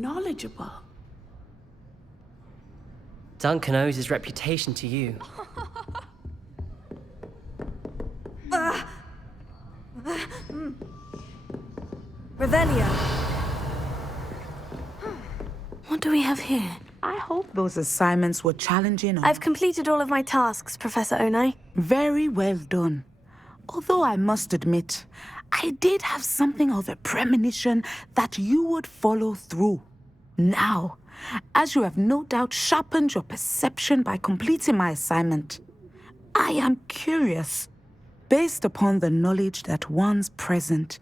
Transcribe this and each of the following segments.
knowledgeable. Duncan owes his reputation to you. Revelio. What do we have here? I hope those assignments were challenging. I've completed all of my tasks, Professor Onai. Very well done. Although I must admit, I did have something of a premonition that you would follow through. Now, as you have no doubt sharpened your perception by completing my assignment, I am curious, based upon the knowledge that one's present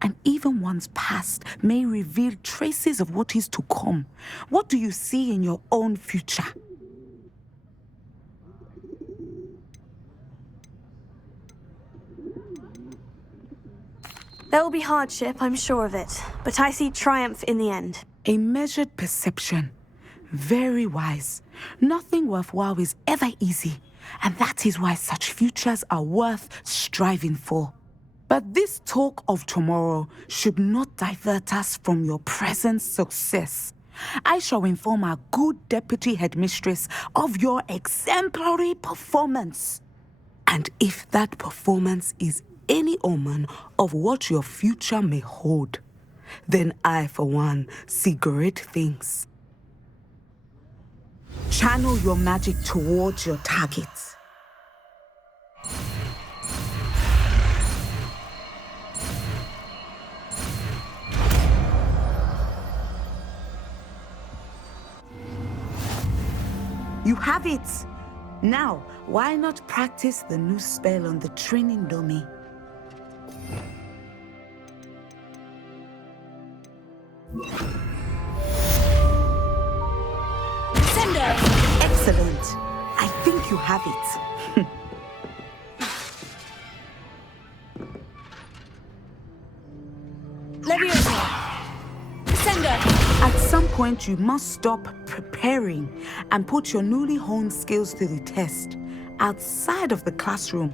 and even one's past may reveal traces of what is to come. What do you see in your own future? There will be hardship, I'm sure of it, but I see triumph in the end. A measured perception. Very wise. Nothing worthwhile is ever easy, and that is why such futures are worth striving for. But this talk of tomorrow should not divert us from your present success. I shall inform our good deputy headmistress of your exemplary performance. And if that performance is any omen of what your future may hold, then I, for one, see great things. Channel your magic towards your targets. You have it! Now, why not practice the new spell on the training dummy? Sender! Excellent. I think you have it. Leviosa! Sender! At some point, you must stop preparing and put your newly honed skills to the test outside of the classroom.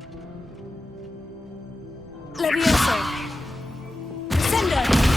Leviosa! Sender!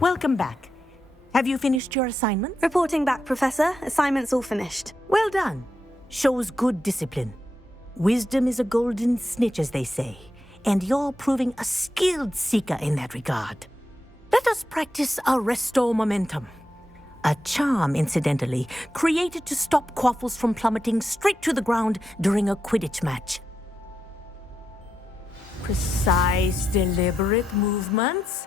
Welcome back. Have you finished your assignment? Reporting back, Professor. Assignment's all finished. Well done. Shows good discipline. Wisdom is a golden snitch, as they say, and you're proving a skilled seeker in that regard. Let us practice our Restore Momentum. A charm, incidentally, created to stop Quaffles from plummeting straight to the ground during a Quidditch match. Precise, deliberate movements.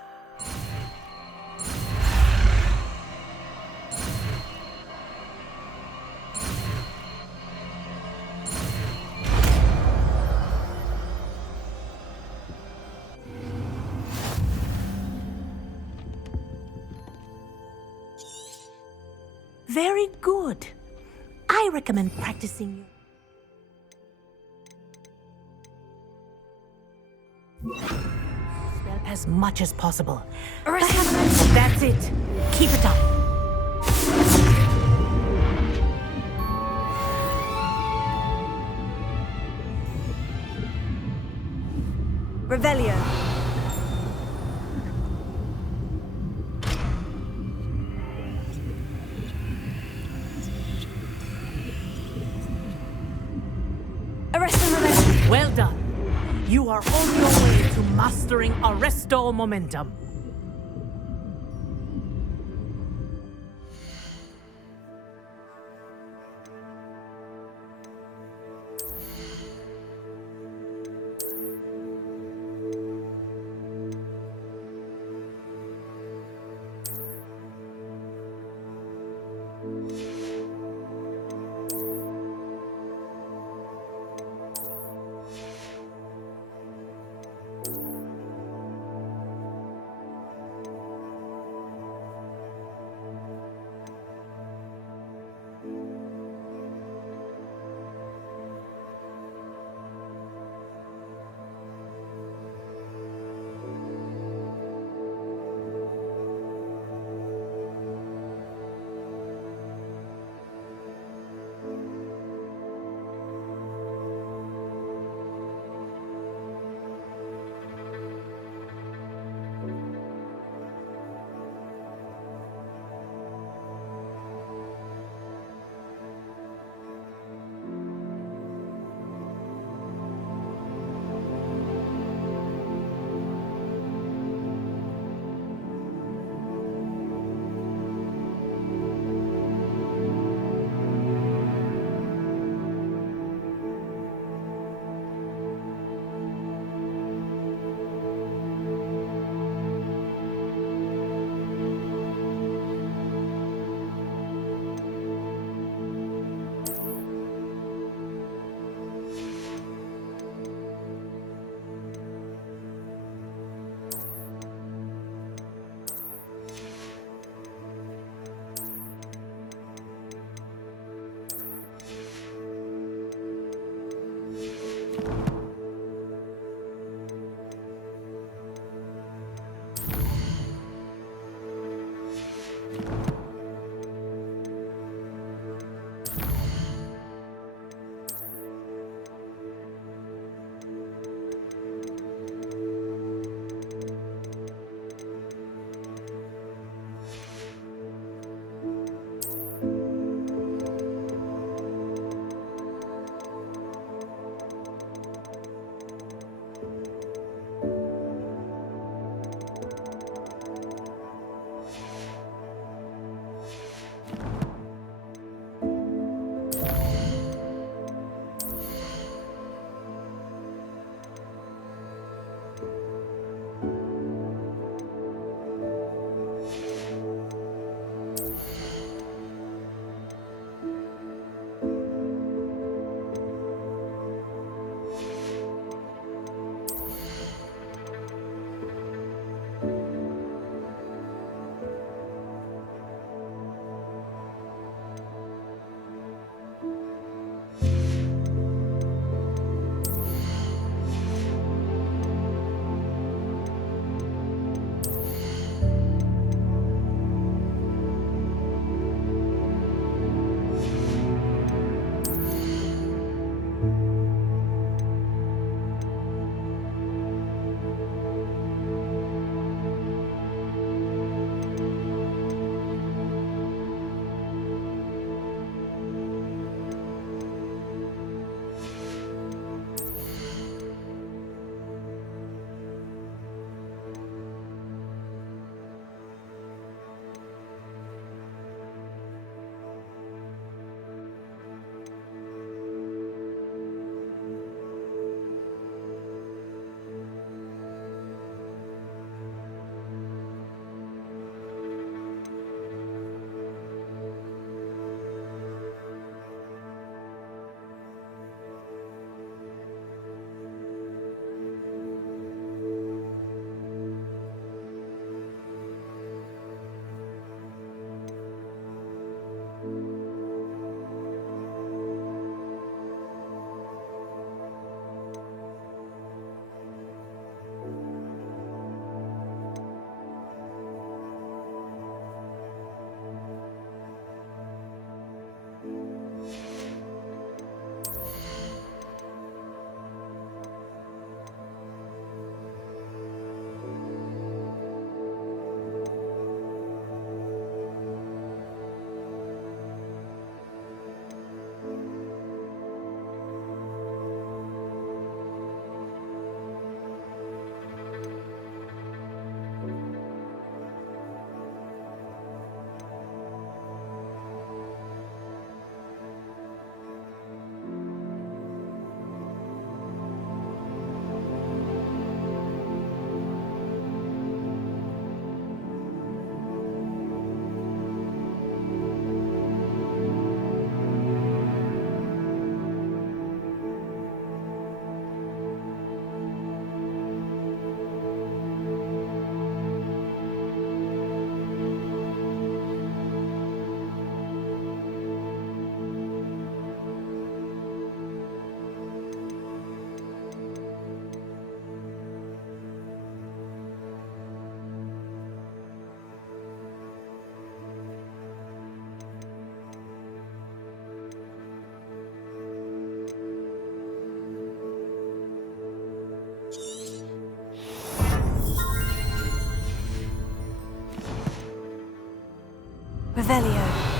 Very good. I I recommend practicing your spell as much as possible. That's it. Keep it up. Revelio. Arresto Revelio. Well done. You are on your way to mastering Arresto Momentum. Revelio.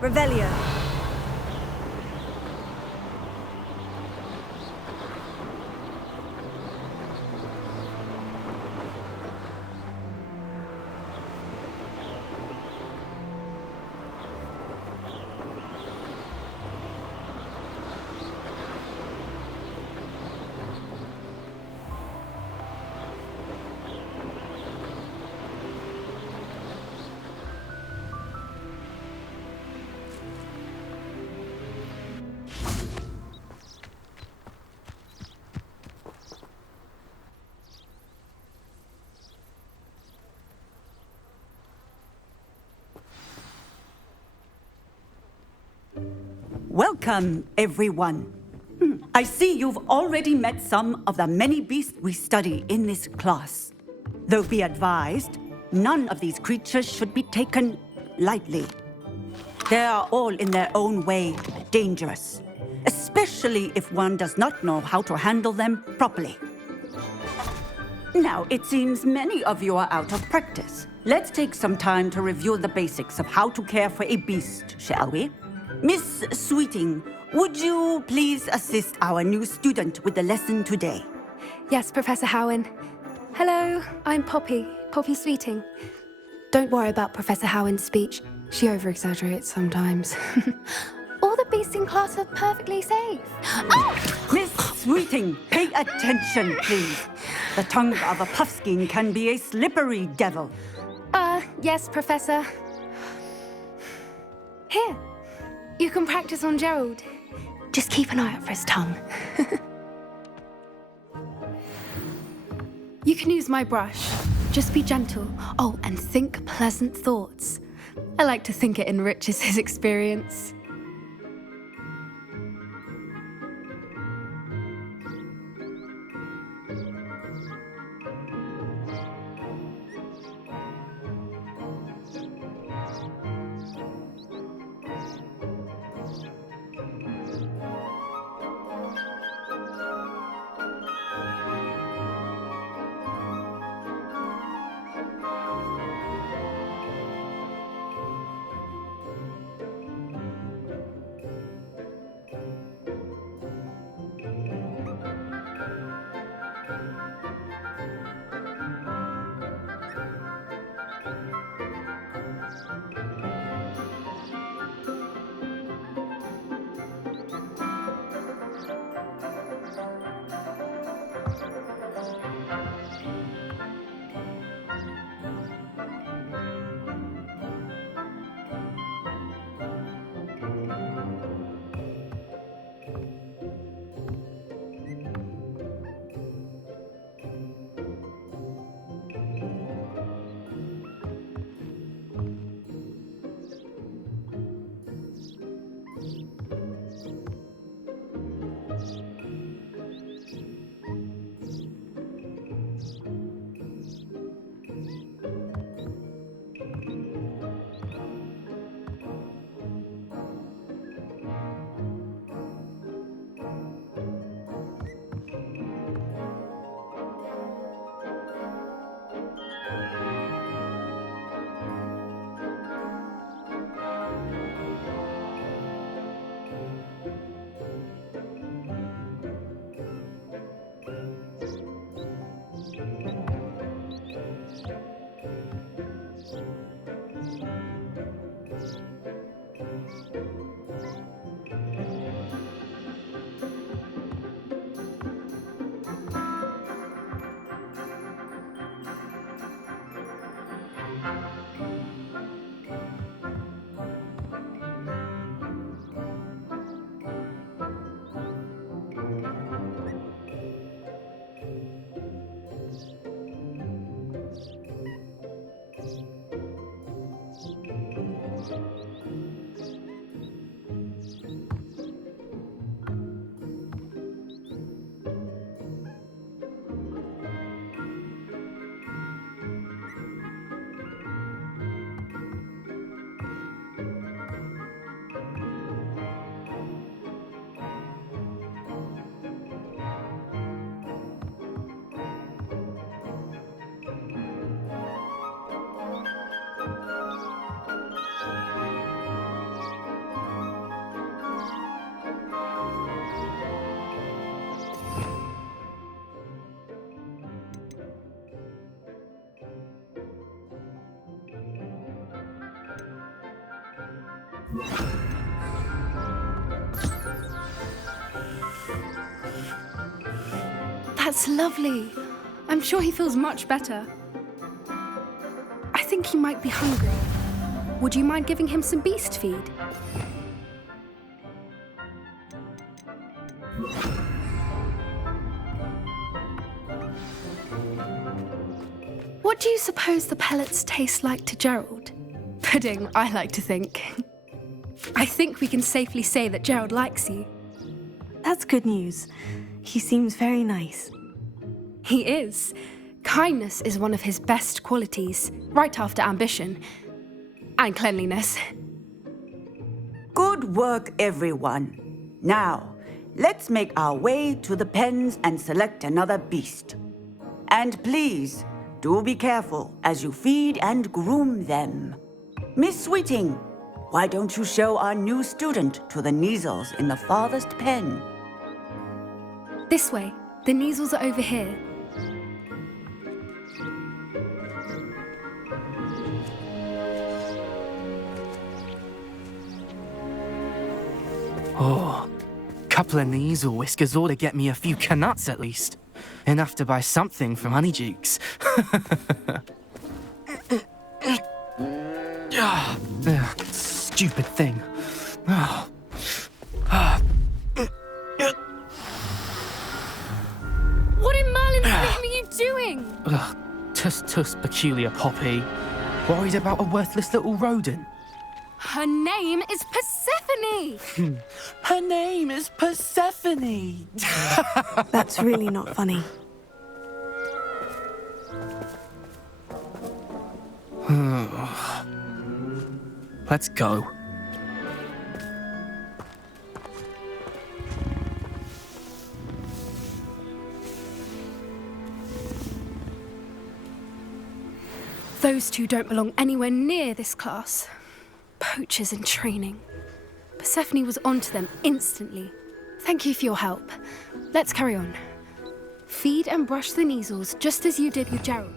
Revelio. Welcome, everyone. I see you've already met some of the many beasts we study in this class. Though be advised, none of these creatures should be taken lightly. They are all in their own way dangerous, especially if one does not know how to handle them properly. Now, it seems many of you are out of practice. Let's take some time to review the basics of how to care for a beast, shall we? Miss Sweeting, would you please assist our new student with the lesson today? Yes, Professor Howen. Hello, I'm Poppy Sweeting. Don't worry about Professor Howen's speech. She over-exaggerates sometimes. All the beasts in class are perfectly safe. Oh! Miss Sweeting, pay attention, please. The tongue of a puffskein can be a slippery devil. Yes, Professor. Here, you can practice on Gerald. Just keep an eye out for his tongue. You can use my brush. Just be gentle. Oh, and think pleasant thoughts. I like to think it enriches his experience. That's lovely. I'm sure he feels much better. I think he might be hungry. Would you mind giving him some beast feed? What do you suppose the pellets taste like to Gerald? Pudding, I like to think. I think we can safely say that Gerald likes you. That's good news. He seems very nice. He is. Kindness is one of his best qualities, right after ambition. And cleanliness. Good work, everyone. Now, let's make our way to the pens and select another beast. And please, do be careful as you feed and groom them. Miss Sweeting, why don't you show our new student to the Kneazles in the farthest pen? This way. The Kneazles are over here. Oh, couple of Kneazle whiskers ought to get me a few canuts at least. Enough to buy something from Honeydukes. Stupid thing. What in Merlin's name are you doing? Tuss, peculiar Poppy. Worried about a worthless little rodent? Her name is Persephone! Her name is Persephone! That's really not funny. Let's go. Those two don't belong anywhere near this class. Poachers in training. Persephone was onto them instantly. Thank you for your help. Let's carry on. Feed and brush the Kneazles just as you did with Gerald.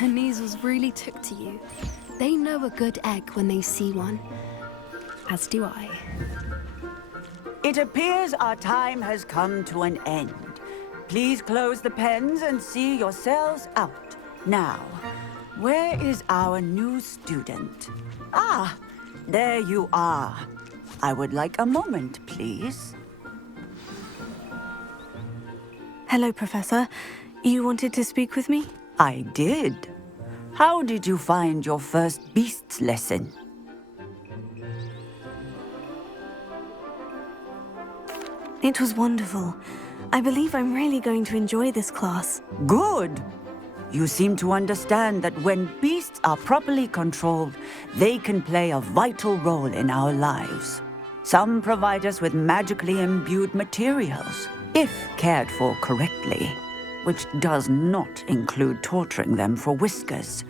The Kneazles really took to you. They know a good egg when they see one. As do I. It appears our time has come to an end. Please close the pens and see yourselves out. Now, where is our new student? Ah, there you are. I would like a moment, please. Hello, Professor. You wanted to speak with me? I did. How did you find your first beasts lesson? It was wonderful. I believe I'm really going to enjoy this class. Good. You seem to understand that when beasts are properly controlled, they can play a vital role in our lives. Some provide us with magically imbued materials, if cared for correctly, which does not include torturing them for whiskers.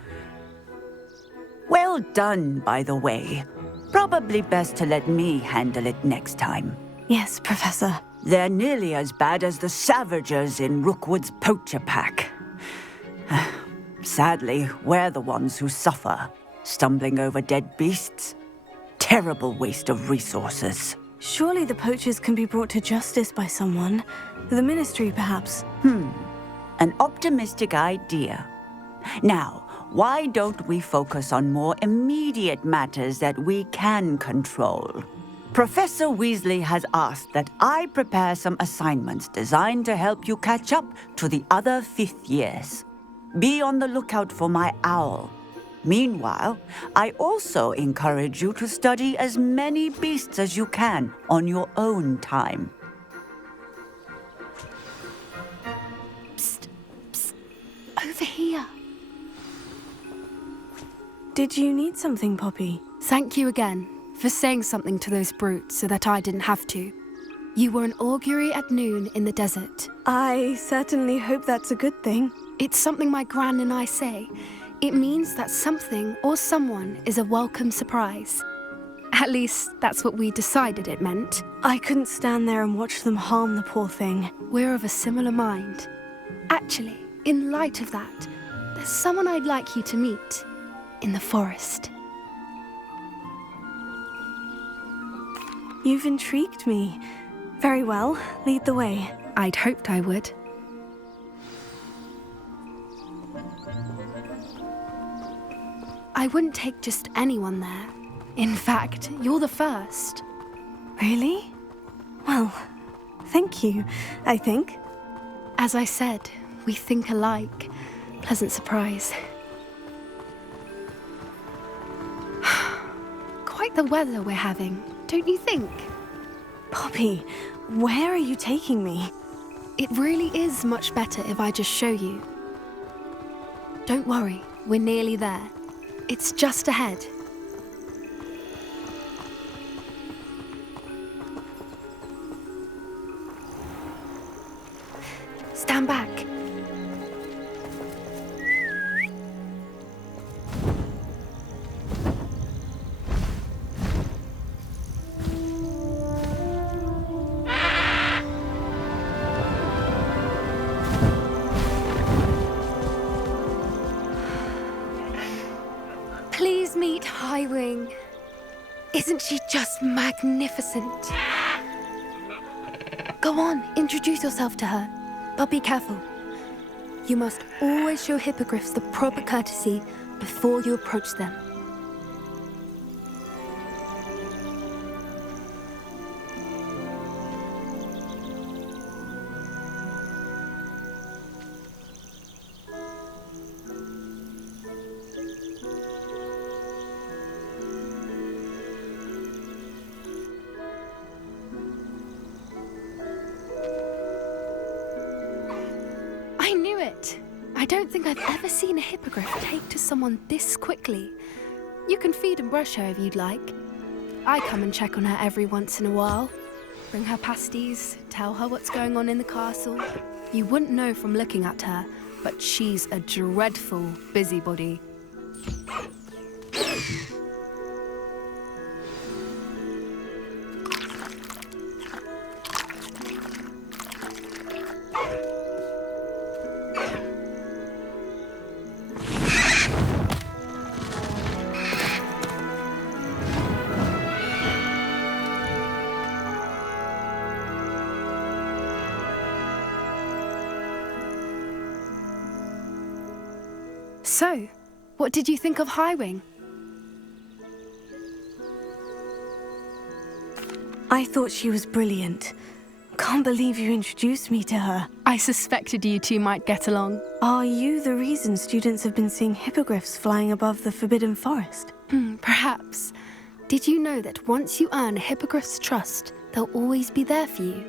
Well done, by the way. Probably best to let me handle it next time. Yes, Professor. They're nearly as bad as the Savagers in Rookwood's poacher pack. Sadly, we're the ones who suffer, stumbling over dead beasts. Terrible waste of resources. Surely the poachers can be brought to justice by someone. The Ministry, perhaps. An optimistic idea. Now, why don't we focus on more immediate matters that we can control? Professor Weasley has asked that I prepare some assignments designed to help you catch up to the other fifth years. Be on the lookout for my owl. Meanwhile, I also encourage you to study as many beasts as you can on your own time. Psst, psst. Over here. Did you need something, Poppy? Thank you again for saying something to those brutes so that I didn't have to. You were an augury at noon in the desert. I certainly hope that's a good thing. It's something my gran and I say. It means that something or someone is a welcome surprise. At least, that's what we decided it meant. I couldn't stand there and watch them harm the poor thing. We're of a similar mind. Actually, in light of that, there's someone I'd like you to meet in the forest. You've intrigued me. Very well, lead the way. I'd hoped I would. I wouldn't take just anyone there. In fact, you're the first. Really? Well, thank you, I think. As I said, we think alike. Pleasant surprise. Quite the weather we're having, don't you think? Poppy, where are you taking me? It really is much better if I just show you. Don't worry, we're nearly there. It's just ahead. Stand back. Please meet Highwing. Isn't she just magnificent? Go on, introduce yourself to her. But be careful. You must always show hippogriffs the proper courtesy before you approach them. I knew it! I don't think I've ever seen a hippogriff take to someone this quickly. You can feed and brush her if you'd like. I come and check on her every once in a while. Bring her pasties, tell her what's going on in the castle. You wouldn't know from looking at her, but she's a dreadful busybody. So, what did you think of Highwing? I thought she was brilliant. Can't believe you introduced me to her. I suspected you two might get along. Are you the reason students have been seeing hippogriffs flying above the Forbidden Forest? Perhaps. Did you know that once you earn a hippogriff's trust, they'll always be there for you?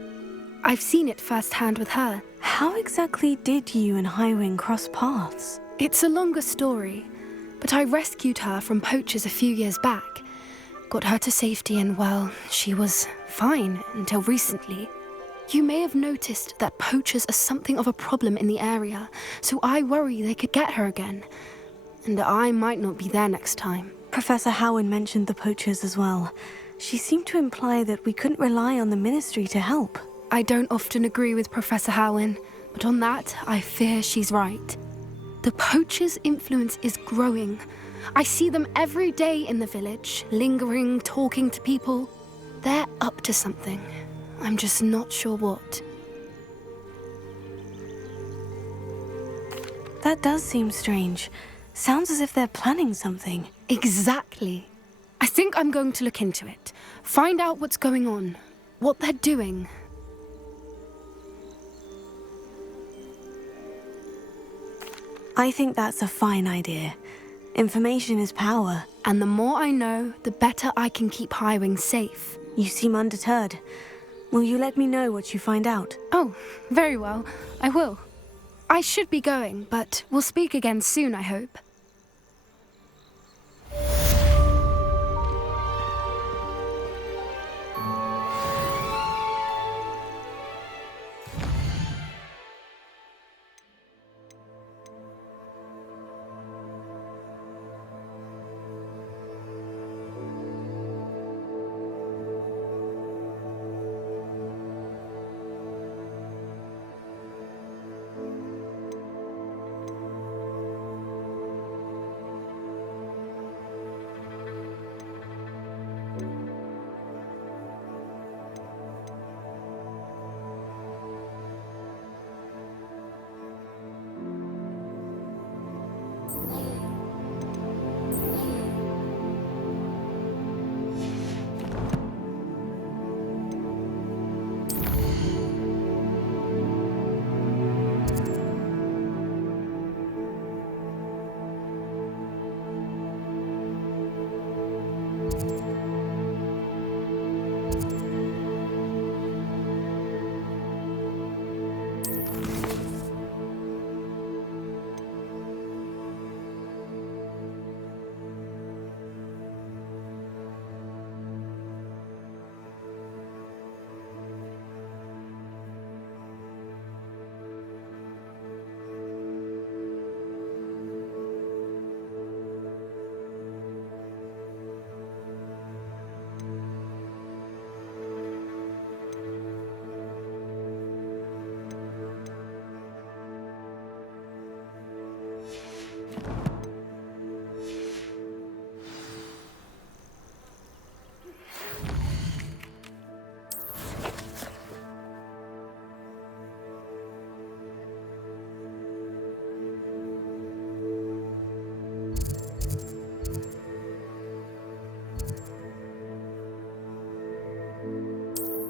I've seen it firsthand with her. How exactly did you and Highwing cross paths? It's a longer story, but I rescued her from poachers a few years back. Got her to safety and, well, she was fine until recently. You may have noticed that poachers are something of a problem in the area, so I worry they could get her again. And I might not be there next time. Professor Howin mentioned the poachers as well. She seemed to imply that we couldn't rely on the ministry to help. I don't often agree with Professor Howin, but on that, I fear she's right. The poachers' influence is growing. I see them every day in the village, lingering, talking to people. They're up to something. I'm just not sure what. That does seem strange. Sounds as if they're planning something. Exactly. I think I'm going to look into it. Find out what's going on, what they're doing. I think that's a fine idea. Information is power. And the more I know, the better I can keep Highwing safe. You seem undeterred. Will you let me know what you find out? Oh, very well. I will. I should be going, but we'll speak again soon, I hope.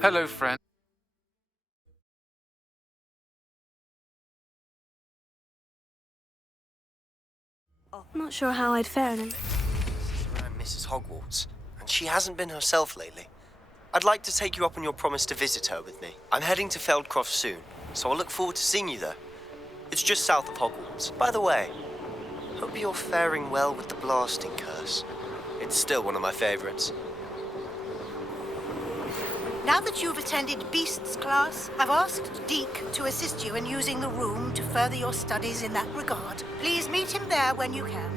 Hello, friend. Not sure how I'd fare in I'm Mrs. Hogwarts, and she hasn't been herself lately. I'd like to take you up on your promise to visit her with me. I'm heading to Feldcroft soon, so I'll look forward to seeing you there. It's just south of Hogwarts. By the way, hope you're faring well with the blasting curse. It's still one of my favorites. Now that you've attended Beasts class, I've asked Deke to assist you in using the room to further your studies in that regard. Please meet him there when you can.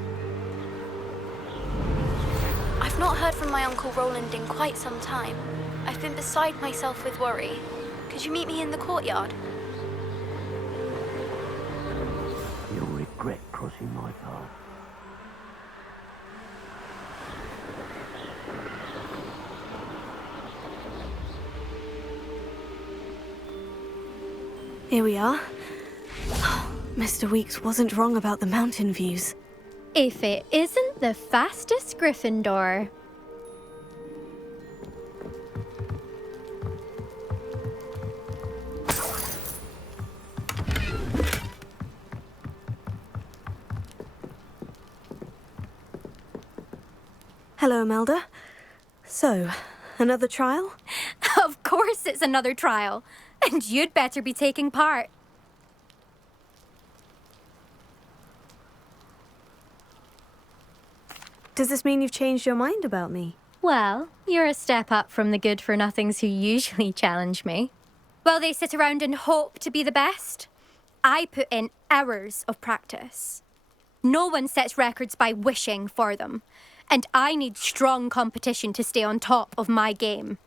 I've not heard from my Uncle Roland in quite some time. I've been beside myself with worry. Could you meet me in the courtyard? You'll regret crossing my path. Here we are. Mr. Weeks wasn't wrong about the mountain views. If it isn't the fastest Gryffindor. Hello, Imelda. So, another trial? Of course it's another trial. And you'd better be taking part. Does this mean you've changed your mind about me? Well, you're a step up from the good-for-nothings who usually challenge me. Well, they sit around and hope to be the best. I put in hours of practice. No one sets records by wishing for them. And I need strong competition to stay on top of my game.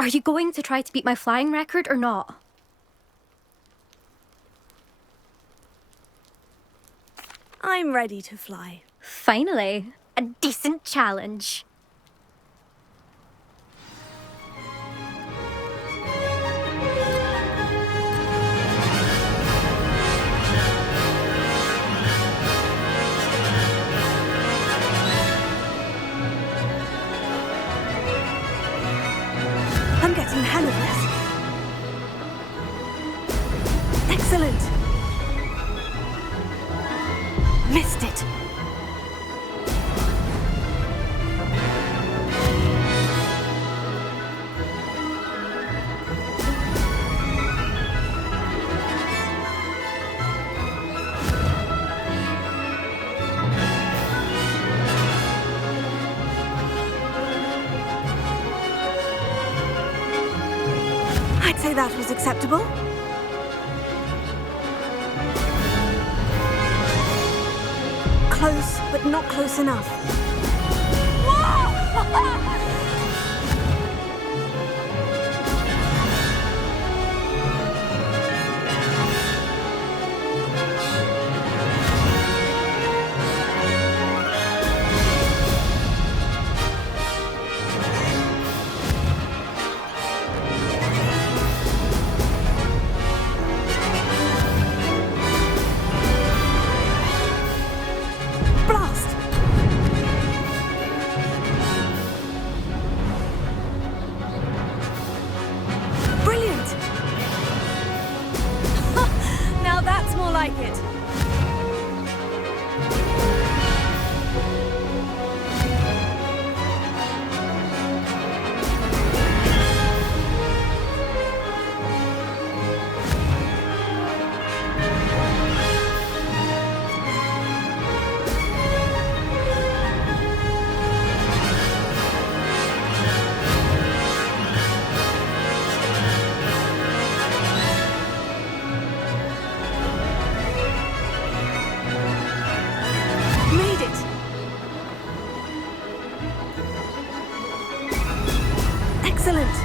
Are you going to try to beat my flying record or not? I'm ready to fly. Finally, a decent challenge. I'm getting the hang of this. Excellent. Missed it. I'd say that was acceptable. Close, but not close enough. Blast! Brilliant! Now that's more like it. Made it! Excellent!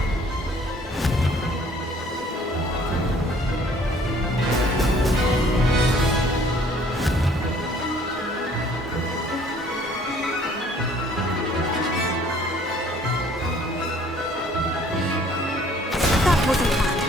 That wasn't bad.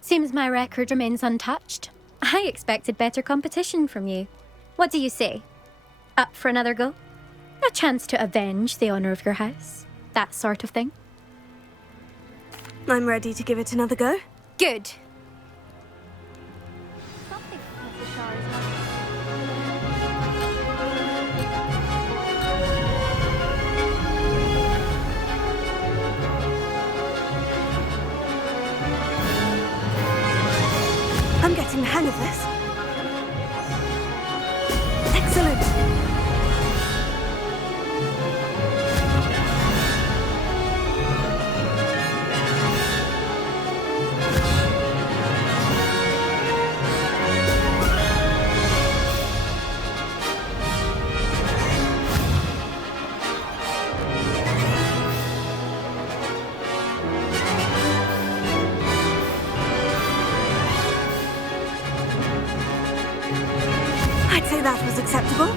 Seems my record remains untouched. I expected better competition from you. What do you say? Up for another go? A chance to avenge the honour of your house? That sort of thing? I'm ready to give it another go. Good. I'm getting the hang of this. Excellent. I'd say that was acceptable.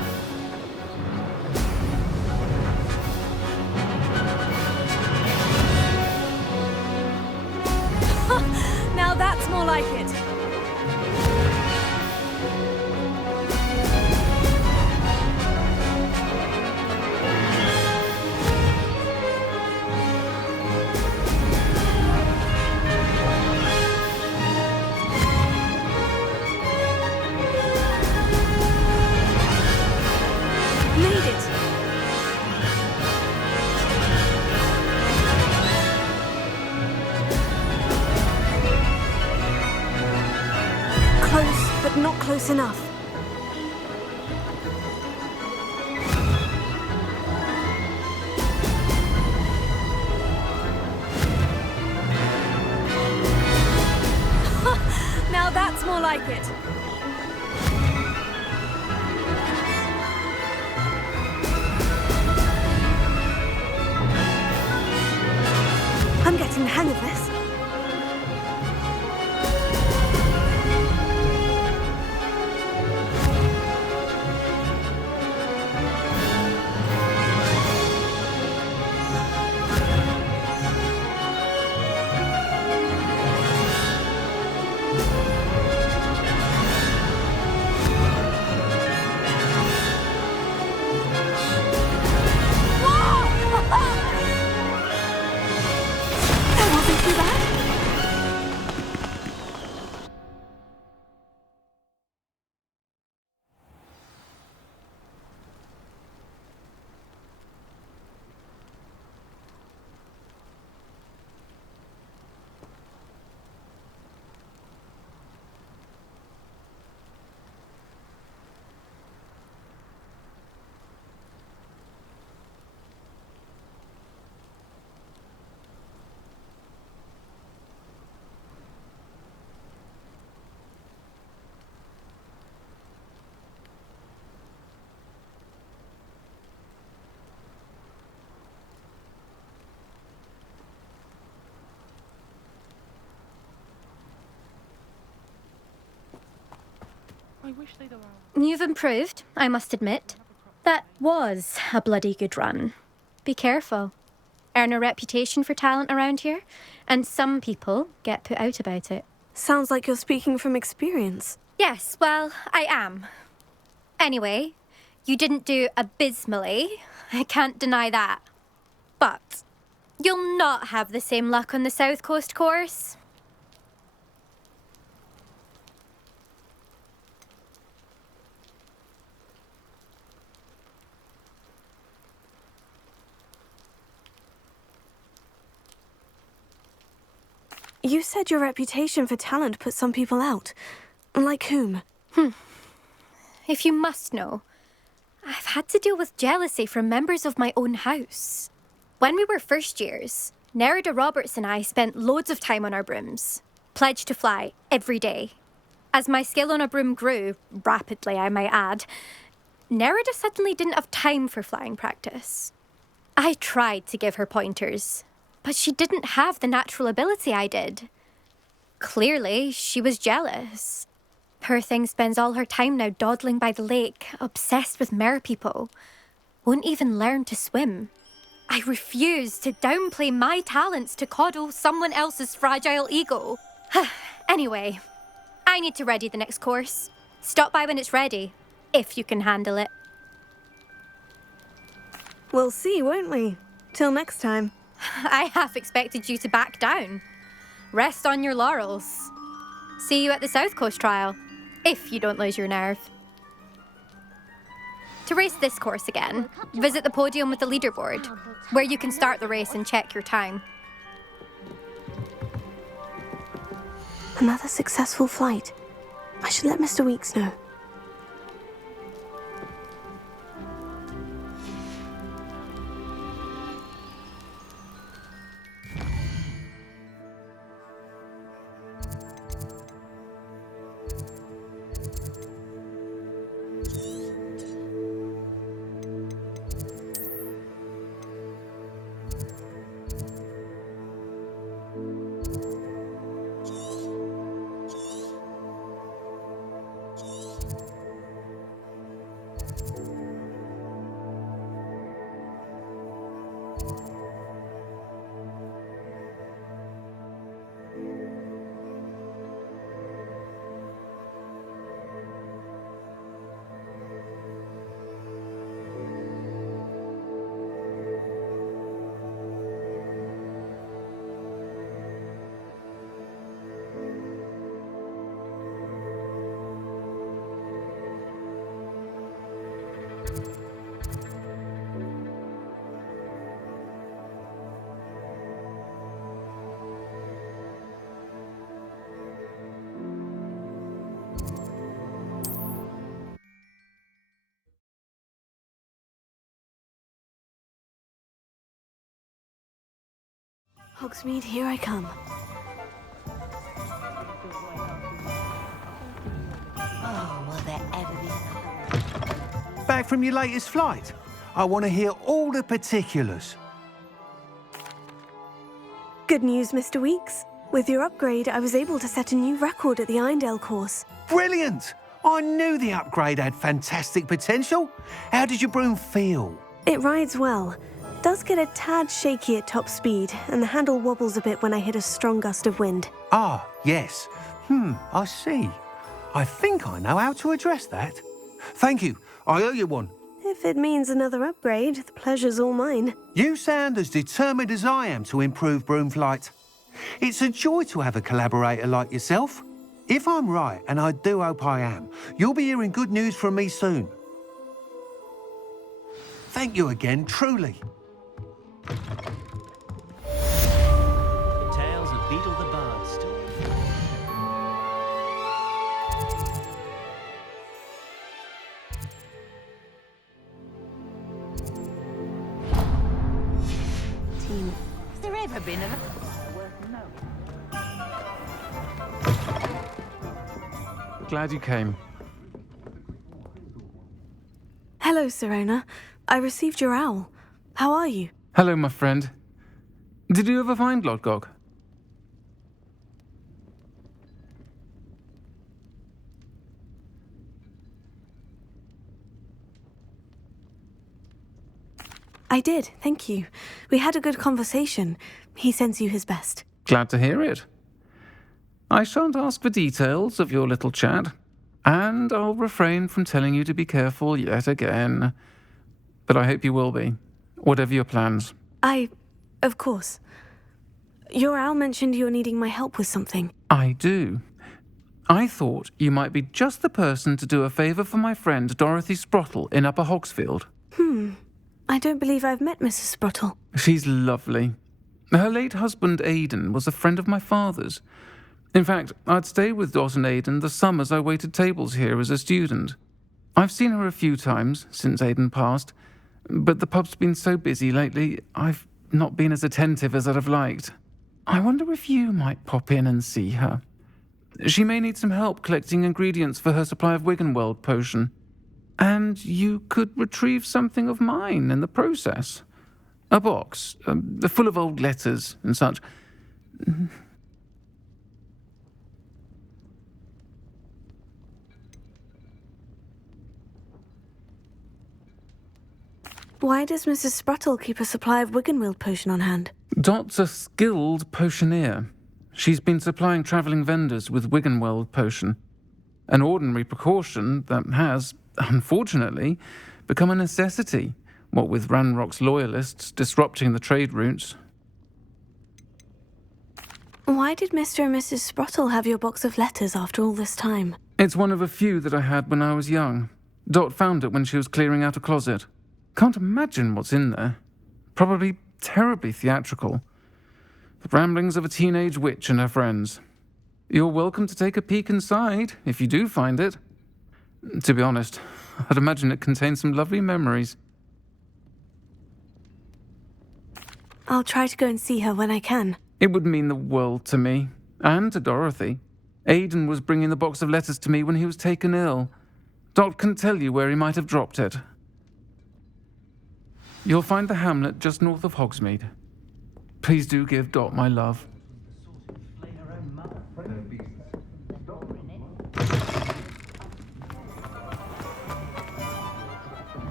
Now that's more like it. Made it. Close, but not close enough. Now that's more like it. I'm getting the hang of this. That wasn't too bad. I wish they'd allow. You've improved, I must admit. That was a bloody good run. Be careful. Earn a reputation for talent around here, and some people get put out about it. Sounds like you're speaking from experience. Yes, well, I am. Anyway, you didn't do abysmally. I can't deny that. But you'll not have the same luck on the South Coast course. You said your reputation for talent put some people out. Like whom? If you must know, I've had to deal with jealousy from members of my own house. When we were first years, Nerida Roberts and I spent loads of time on our brooms, pledged to fly every day. As my skill on a broom grew, rapidly I might add, Nerida suddenly didn't have time for flying practice. I tried to give her pointers, but she didn't have the natural ability I did. Clearly, she was jealous. Poor thing spends all her time now dawdling by the lake, obsessed with merpeople. Won't even learn to swim. I refuse to downplay my talents to coddle someone else's fragile ego. Anyway, I need to ready the next course. Stop by when it's ready, if you can handle it. We'll see, won't we? Till next time. I half expected you to back down. Rest on your laurels. See you at the South Coast trial, if you don't lose your nerve. To race this course again, visit the podium with the leaderboard, where you can start the race and check your time. Another successful flight. I should let Mr. Weeks know. Hogsmeade, here I come. Oh, will there ever be... Back from your latest flight? I want to hear all the particulars. Good news, Mr. Weeks. With your upgrade, I was able to set a new record at the Irondale course. Brilliant! I knew the upgrade had fantastic potential. How did your broom feel? It rides well. Does get a tad shaky at top speed, and the handle wobbles a bit when I hit a strong gust of wind. Ah, yes. I see. I think I know how to address that. Thank you. I owe you one. If it means another upgrade, the pleasure's all mine. You sound as determined as I am to improve broom flight. It's a joy to have a collaborator like yourself. If I'm right, and I do hope I am, you'll be hearing good news from me soon. Thank you again, truly. Tales of Beetle the Bard story. Team, has there ever been a... Glad you came. Hello, Serona. I received your owl. How are you? Hello, my friend. Did you ever find Lodgog? I did, thank you. We had a good conversation. He sends you his best. Glad to hear it. I shan't ask for details of your little chat, and I'll refrain from telling you to be careful yet again. But I hope you will be, whatever your plans. Of course. Your owl mentioned you're needing my help with something. I do. I thought you might be just the person to do a favour for my friend Dorothy Sprottle in Upper Hogsfield. I don't believe I've met Mrs. Sprottle. She's lovely. Her late husband Aidan was a friend of my father's. In fact, I'd stayed with Dot and Aidan the summers I waited tables here as a student. I've seen her a few times since Aidan passed, but the pub's been so busy lately, I've not been as attentive as I'd have liked. I wonder if you might pop in and see her. She may need some help collecting ingredients for her supply of Wiggenweld potion. And you could retrieve something of mine in the process. A box, full of old letters and such. Why does Mrs. Sprottle keep a supply of Wiggenweld potion on hand? Dot's a skilled potioneer. She's been supplying travelling vendors with Wiggenweld potion, an ordinary precaution that has, unfortunately, become a necessity, what with Ranrock's loyalists disrupting the trade routes. Why did Mr. and Mrs. Sprottle have your box of letters after all this time? It's one of a few that I had when I was young. Dot found it when she was clearing out a closet. Can't imagine what's in there. Probably terribly theatrical. The ramblings of a teenage witch and her friends. You're welcome to take a peek inside, if you do find it. To be honest, I'd imagine it contains some lovely memories. I'll try to go and see her when I can. It would mean the world to me, and to Dorothy. Aidan was bringing the box of letters to me when he was taken ill. Dot can tell you where he might have dropped it. You'll find the hamlet just north of Hogsmeade. Please do give Dot my love.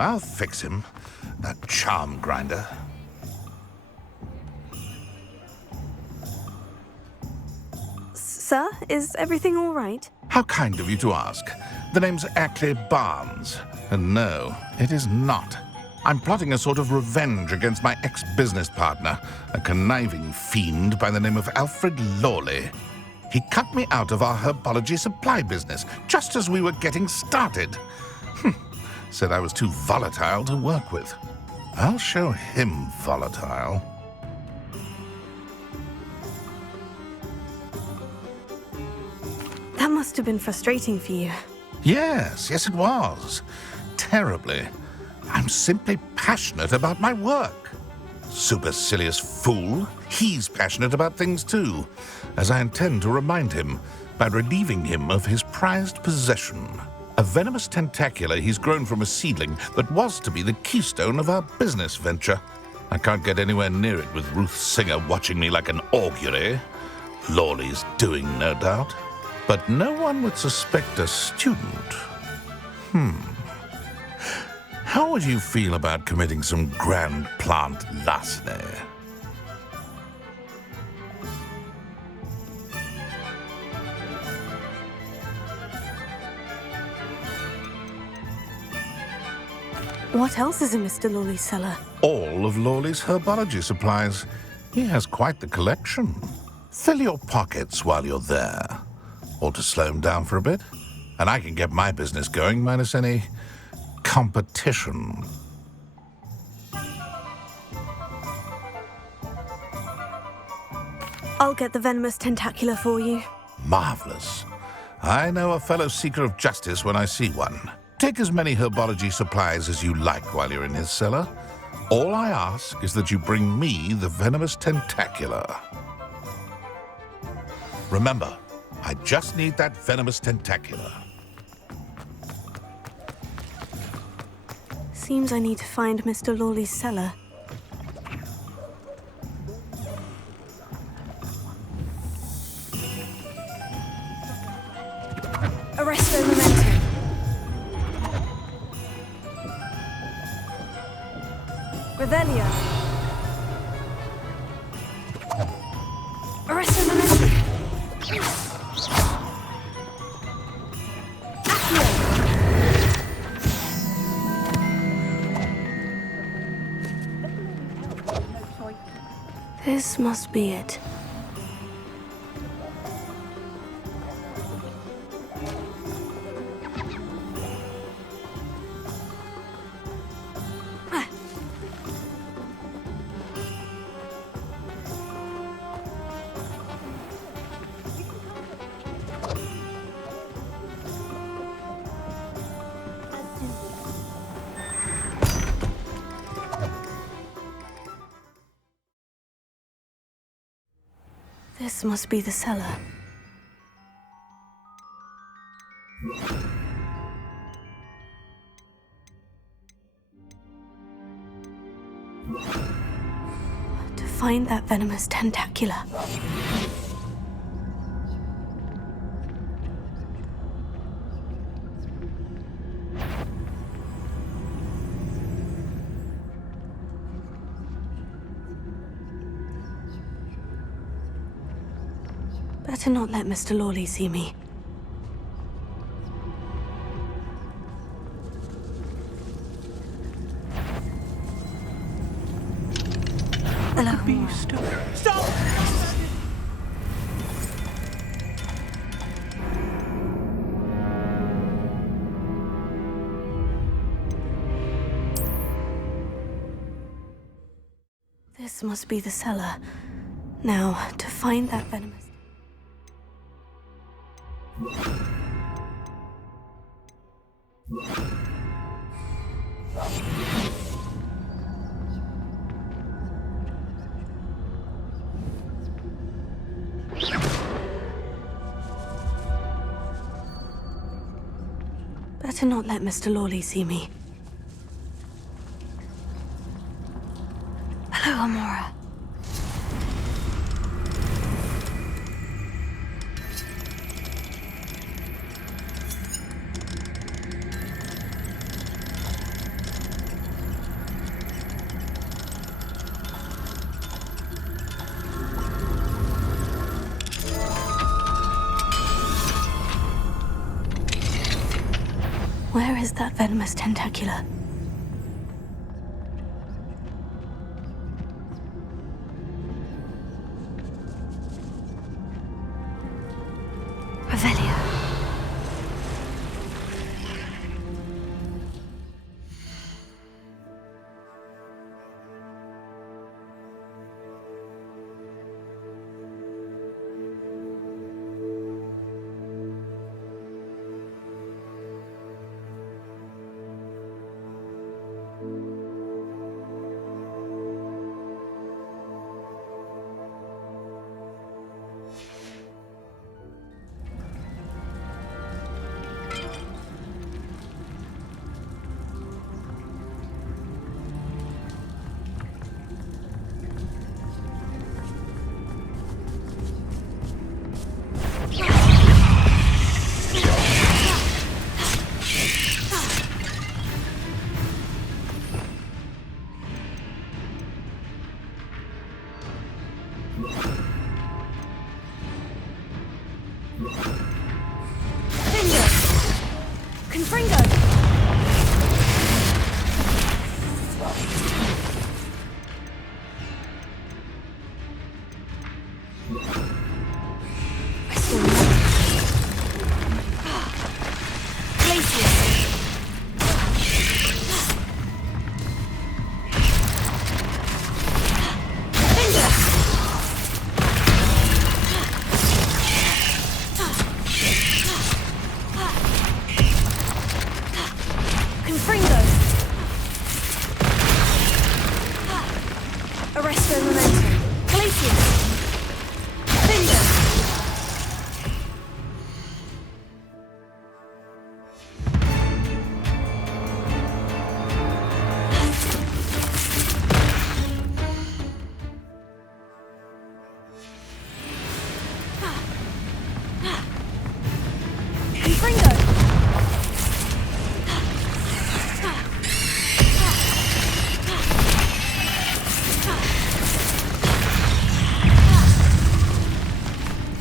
I'll fix him, that charm grinder. Sir, is everything all right? How kind of you to ask. The name's Ackley Barnes. And no, it is not. I'm plotting a sort of revenge against my ex-business partner, a conniving fiend by the name of Alfred Lawley. He cut me out of our herbology supply business just as we were getting started. Said I was too volatile to work with. I'll show him volatile. That must have been frustrating for you. Yes, it was. Terribly. I'm simply passionate about my work. Supercilious fool. He's passionate about things too, as I intend to remind him by relieving him of his prized possession. A venomous tentacula he's grown from a seedling that was to be the keystone of our business venture. I can't get anywhere near it with Ruth Singer watching me like an augury. Lawley's doing, no doubt. But no one would suspect a student. How would you feel about committing some grand plant larceny? What else is in Mr. Lawley's cellar? All of Lawley's herbology supplies. He has quite the collection. Fill your pockets while you're there. Or to slow him down for a bit. And I can get my business going minus any competition. I'll get the venomous tentacula for you. Marvelous. I know a fellow seeker of justice when I see one. Take as many herbology supplies as you like while you're in his cellar. All I ask is that you bring me the venomous tentacula. Remember, I just need that venomous tentacula. Seems I need to find Mr. Lawley's cellar. Arresto Memento. Revelio. Arresto Memento. This must be it. This must be the cellar. To find that venomous tentacula. Better not let Mr. Lawley see me. Hello, Homura. Stop! This must be the cellar. Now, to find that venomous... Better not let Mr. Lawley see me. Hello, Homura. Where is that venomous tentacula? Revelio.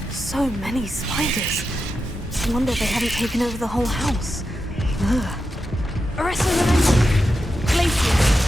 So many spiders. I wonder they haven't taken over the whole house. Ugh. Arresto Momentum! Glacier!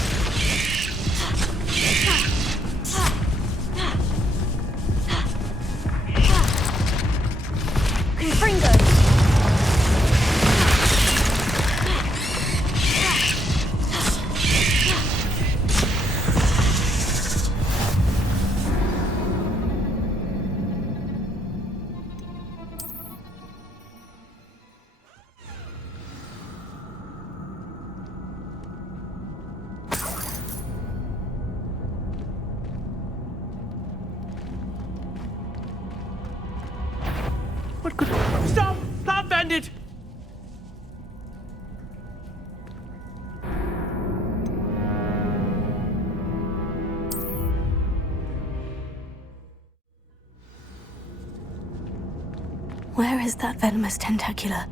What could... Stop! Stop, bandit! Where is that venomous tentacula?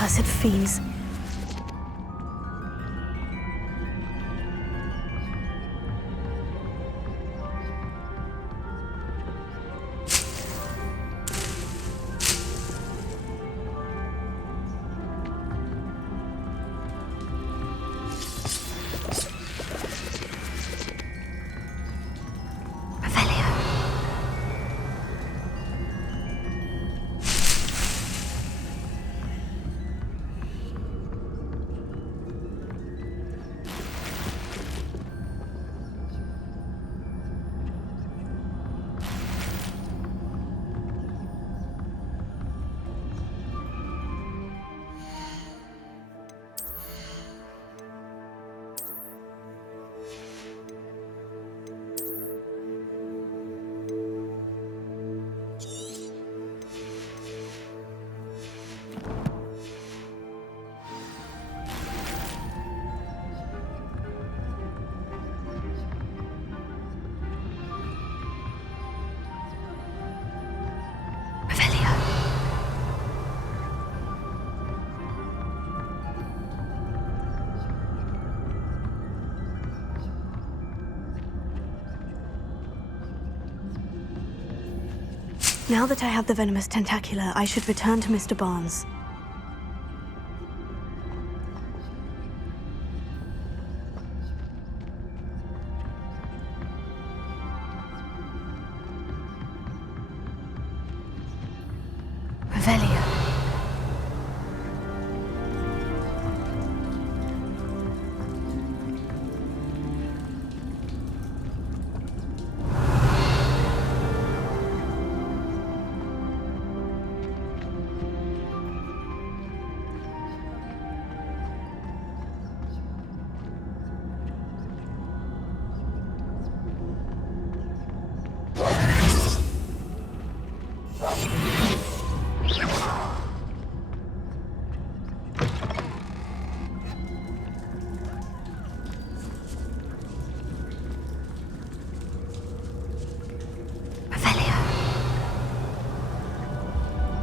Cursed fiends. Now that I have the venomous tentacula, I should return to Mr. Barnes.